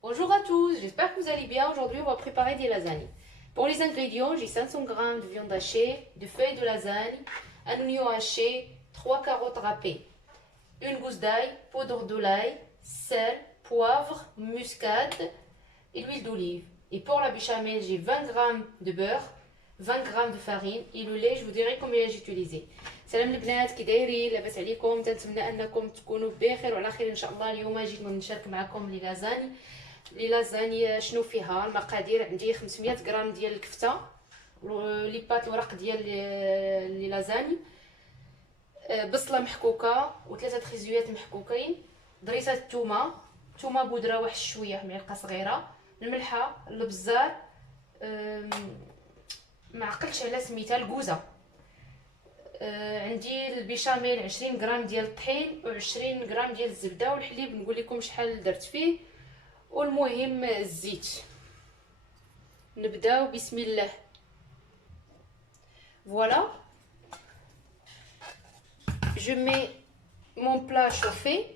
Bonjour à tous, j'espère que vous allez bien. Aujourd'hui, on va préparer des lasagnes. Pour les ingrédients, j'ai 500 g de viande hachée, de feuilles de lasagne, un oignon haché, 3 carottes râpées, une gousse d'ail, poudre de l'ail, sel, poivre, muscade et l'huile d'olive. Et pour la béchamel, j'ai 20 g de beurre, 20 g de farine et le lait, je vous dirai combien j'ai utilisé. سلام البنات، كي دايرين؟ لاباس عليكم؟ تنتمنى انكم تكونوا بخير وعلى خير ان شاء الله. اليوم جيت نشارك معكم لي لازاني. شنو فيها المقادير؟ عندي 500 غرام ديال الكفته، لي بات الورق ديال لي لازاني، بصله محكوكه وثلاثه خزويات محكوكين، ضريسه الثومه بودره واحد شويه، معلقه صغيره، الملحه، البزار، ما عقلتش على سميتها، الكوزه. عندي البيشاميل 20 غرام ديال الطحين و20 غرام ديال الزبده، والحليب نقول لكم شحال درت فيه. والمهم الزيت. نبداو بسم الله. Voilà, je mets mon plat chauffé.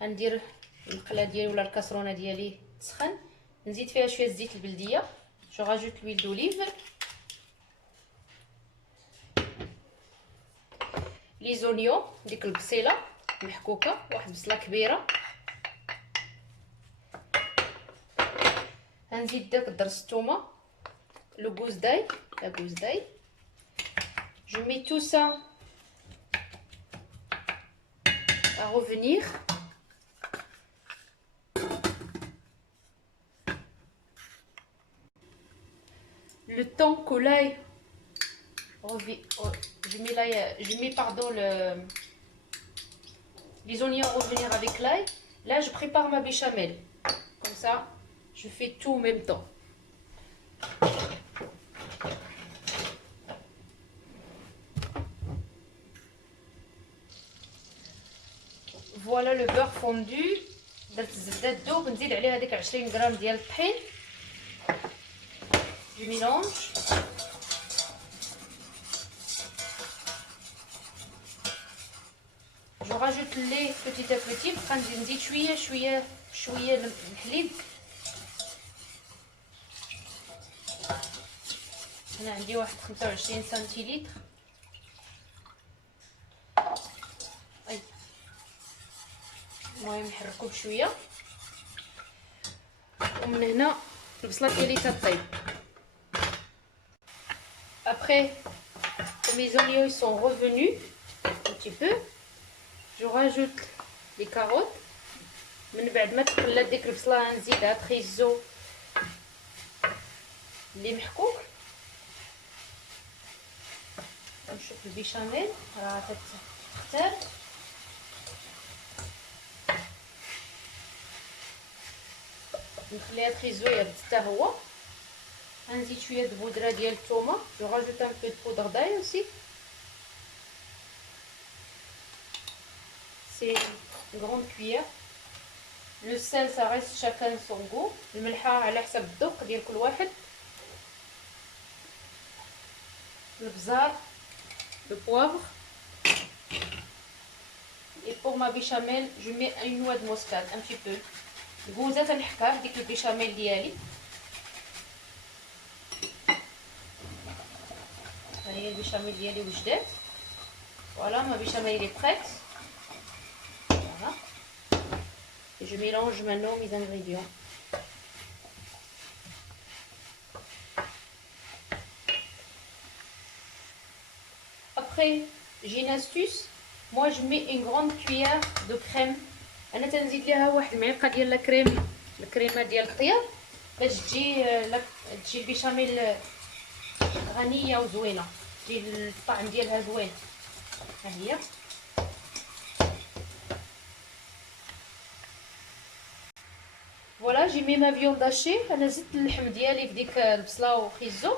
غندير المقله ديالي ولا الكاسرونه ديالي تسخن، نزيد فيها شويه زيت البلديه. je rajoute l'huile d'olive، لي زونيون، ديك البصيله محكوكه، واحد البصله كبيره. غنزيد داك الدرس الثومه، لو غوز داي، لا غوز داي. je mets tout ça à revenir. Le temps que l'ail je mets pardon les oignons revenir avec l'ail. Là je prépare ma béchamel, comme ça je fais tout en même temps. Voilà le beurre fondu. درت الزبده تذوب، نزيد عليها هذيك 20 غرام ديال الطحين. je mélange. je rajoute le lait petit à petit. نزيد شويه الحليب. هنا عندي واحد 25 سنتيلتر. المهم نحركو بشويه، ومن هنا البصله ديالي تطيب. Après que mes oignons sont revenus un petit peu, je rajoute les carottes. من بعد ما تقلات ديك البصله نزيد هاد خيزو اللي محكوك. نشوف البيشاميل راه تختار. نخليها تخيزو يبرد حتى هو. غنزيد شويه د البودره ديال الثومه. جو راجوت ان بو دو بودر داي اوسي. سي غروند كويير. لو سيل سا ريست شاكان سون غو. الملحه على حسب الذوق ديال كل واحد. البزار، le poivre. Et pour ma béchamel, je mets une noix de muscade, un petit peu. الكوزه تنحكها ديك البيشاميل ديالي. ها هي البيشاميل ديالي وجدات. فوالا ما béchamel est prête. Voilà. Et je mélange maintenant mes ingrédients. Après, j'ai une astuce. Moi, je mets une grande cuillère de crème. انا تنزيد ليها واحد المعلقه ديال الكريمه ديال الطياب باش تجي البيشاميل غنيه وزوينه، تجي الطعم ديالها زوين. ها هي. فوالا جي مي ما فيون داشي. انا زدت اللحم ديالي في ديك البصله وخيزو.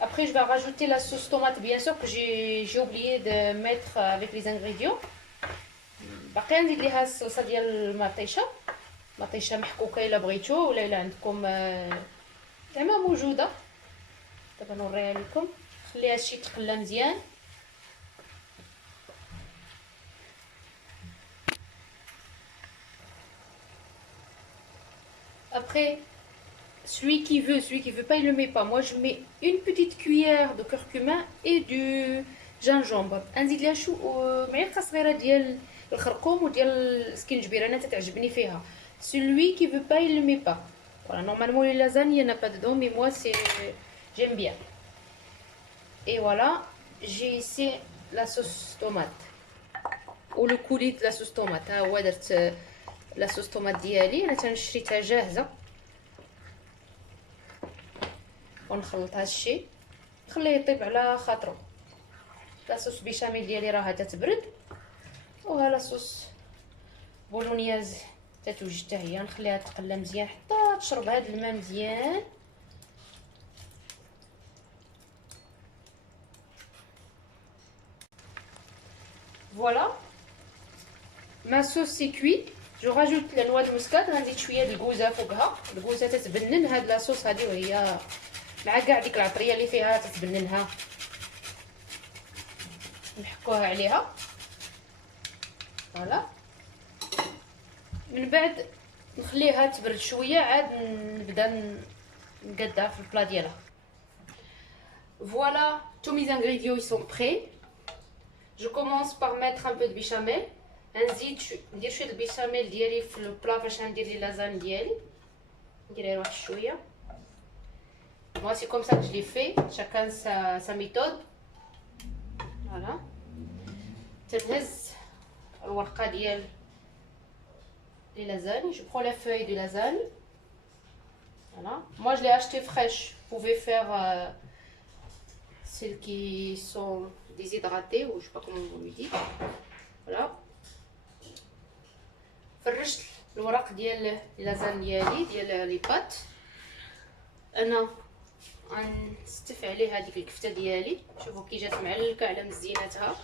Après je vais rajouter la sauce tomate bien sûr que j'ai oublié de mettre avec les ingrédients. باقي نزيد ليها الصلصه ديال المطيشه محكوكه الا بغيتو، ولا الا عندكم زعما موجوده. دابا نوريها لكم. خليها شي تقلى مزيان. Après, celui qui veut pas, il le met pas. Moi, je mets une petite cuillère de curcuma et du gingembre. نزيد لها شو معلقه صغيره ديال الخرقوم وديال السكينجبير، انا تتعجبني فيها. Celui qui veut pas, il le met pas. Voilà, normalement les lasagnes, il n'y en a pas dedans, mais moi c'est j'aime bien. Et voilà, j'ai ici la sauce tomate ou le coulis de la sauce tomate. ها هو درت لا صوص طوماط ديالي، انا تنشريتها جاهزه ونخلط هذا الشيء نخليه يطيب على خاطره. لاصوص بيشاميل ديالي راها تتبرد، وها لاصوص بولونياز تتوجد حتى هي، نخليها تقلى مزيان حتى تشرب هذا الماء مزيان. فوالا ما صوص سي كوي. جو راجوت لا نوا د مسكات، غنزيد شويه د الكوزه فوقها. الكوزه تتبنن هاد لاصوص هادي، وهي مع كاع ديك العطريه اللي فيها تتبننها، نحكوها عليها. فوالا من بعد نخليها تبرد شويه، عاد نبدا نقادها في البلا ديالها. Voilà, tous mes ingrédients ils sont prêts. Je commence par mettre un peu de béchamel. نزيد ندير شويه البيشاميل ديالي في البلا فاش غندير لي لازان ديالي، ندير واحد شويه. Moi c'est comme ça que je l'ai fait, chacun sa méthode. Voilà. تنهز الورقه ديال les lasagnes, je prends la feuille de lasagne. Voilà. Moi je l'ai acheté fraîche. Vous pouvez faire celles qui sont déshydratées ou je sais pas comment on lui dit. Voilà. فرشت الورق ديال اللازان ديالي ديال لي بات. انا غنستف عليه هذيك الكفته ديالي، شوفوا كي جات معلكه على مزيناتها،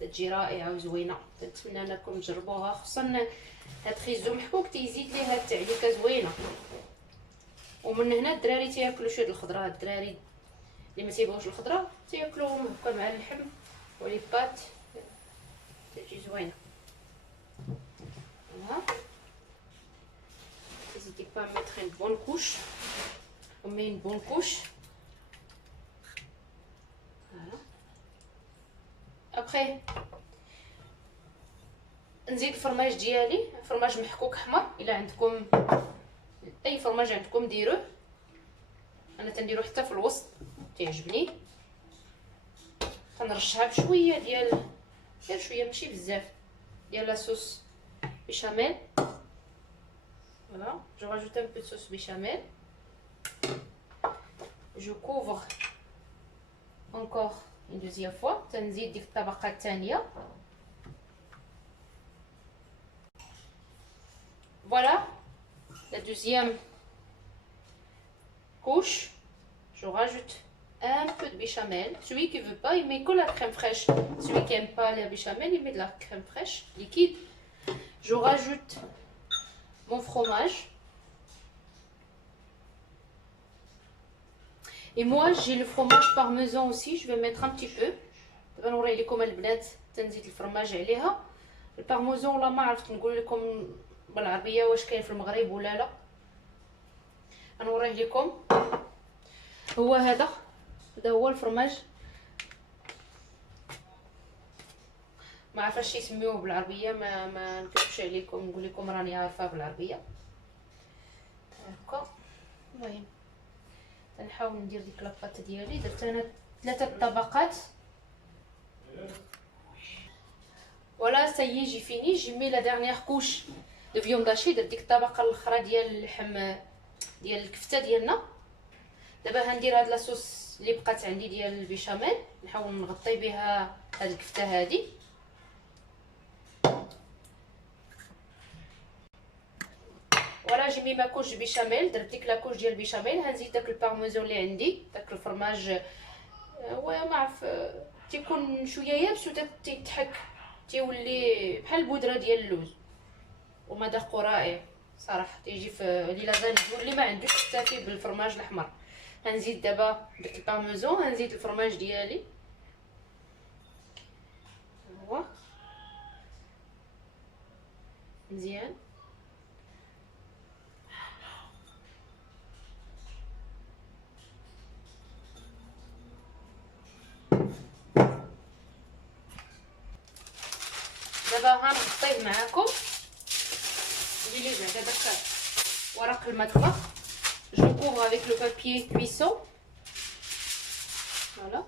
تجي رائعه وزوينه. نتمنى انكم تجربوها، خصوصا هاد خيزو محكوك تيزيد ليه هاد التعليكه زوينه. ومن هنا الدراري تياكلوا شويه الخضره، الدراري اللي ما تيبغوش الخضره تياكلوهم هكا مع اللحم ولي بات، تجي زوينه. Voilà. N'hésitez pas à mettre une bonne couche. On met une bonne couche. Voilà. Après, نزيد الفرماج ديالي، فرماج محكوك احمر. الا عندكم اي فرماج عندكم ديروه، انا تنديرو حتى في الوسط تيعجبني. كنرشها بشويه ديال شويه ماشي بزاف ديال لاصوص béchamel. Voilà, je rajoute un peu de sauce béchamel. Je couvre encore une deuxième fois. تنزيد ديك الطبقه الثانيه. Voilà la deuxième couche. Je rajoute un peu de béchamel. Celui qui veut pas, il met que la crème fraîche. Celui qui aime pas la béchamel, il met de la crème fraîche liquide. Je rajoute mon fromage. Et moi j'ai le fromage parmesan aussi, je vais mettre un petit peu. دابا نوري لكم البنات تنزيد الفرماج عليها. البارميزان ولا ما عرفت نقول لكم بالعربيه واش كاين في المغرب ولا لا، غنوريه لكم. هو هذا هو الفرماج، ما عرفاش يسميوه بالعربيه، ما نكذبش عليكم نقول لكم راني عارفه بالعربيه هكا. المهم تنحاول ندير ديك لاباط ديالي. درت انا 3 طبقات. Voilà, ça y est, j'ai fini. J'ai mis la dernière couche de viande hachée. درت ديك الطبقه الاخرى ديال اللحم ديال الكفته ديالنا. دابا غندير هاد لاصوص اللي بقات عندي ديال البيشاميل، نحاول نغطي بها هاد الكفته هادي. فوالا جي مي ما كوش بيشاميل، درت ديك لا كوش ديال البيشاميل. غنزيد داك البارميزان اللي عندي، داك الفرماج هو ما عرف تيكون شويه يابس وتيتحك، تيولي بحال البودره ديال اللوز، ومذاقو رائع صراحه. تيجي في لي لازاني اللي ما عندوش يكتفي بالفرماج الاحمر. غنزيد دابا درت البارميزان، غنزيد الفرماج ديالي. هو مزيان دابا غنغطيه معاكم. ندير ليه بعدا داك ورق المطبخ. جو couvre avec le papier cuisson. Voilà.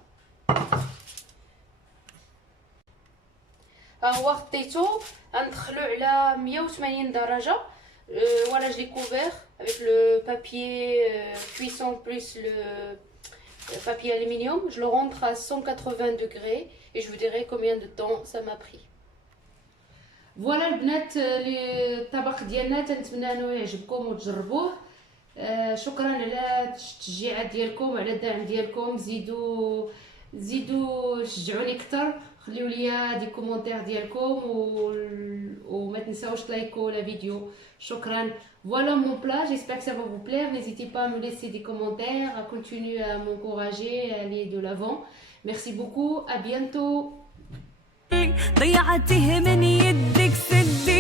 ها هو غطيتو. غندخلو على 180 درجه. Voilà, je l'ai couvert avec le papier cuisson plus le papier aluminium. Je le rentre à 180 degrés et je vous dirai combien de temps ça m'a pris. Voilà البنات الطبق ديالنا، تنتمنى انه يعجبكم وتجربوه. شكرا على التشجيعات ديالكم وعلى الدعم ديالكم. زيدوا شجعوني اكثر، خليو لي دي كومونتير ديالكم وما تنساوش تلايكو لا فيديو. شكرا. Voilà mon plat, j'espère que ça va vous plaire. N'hésitez pas à me laisser des commentaires, à continuer à m'encourager, à aller de l'avant. Merci beaucoup, à bientôt. ضيعتيه من يدك سدي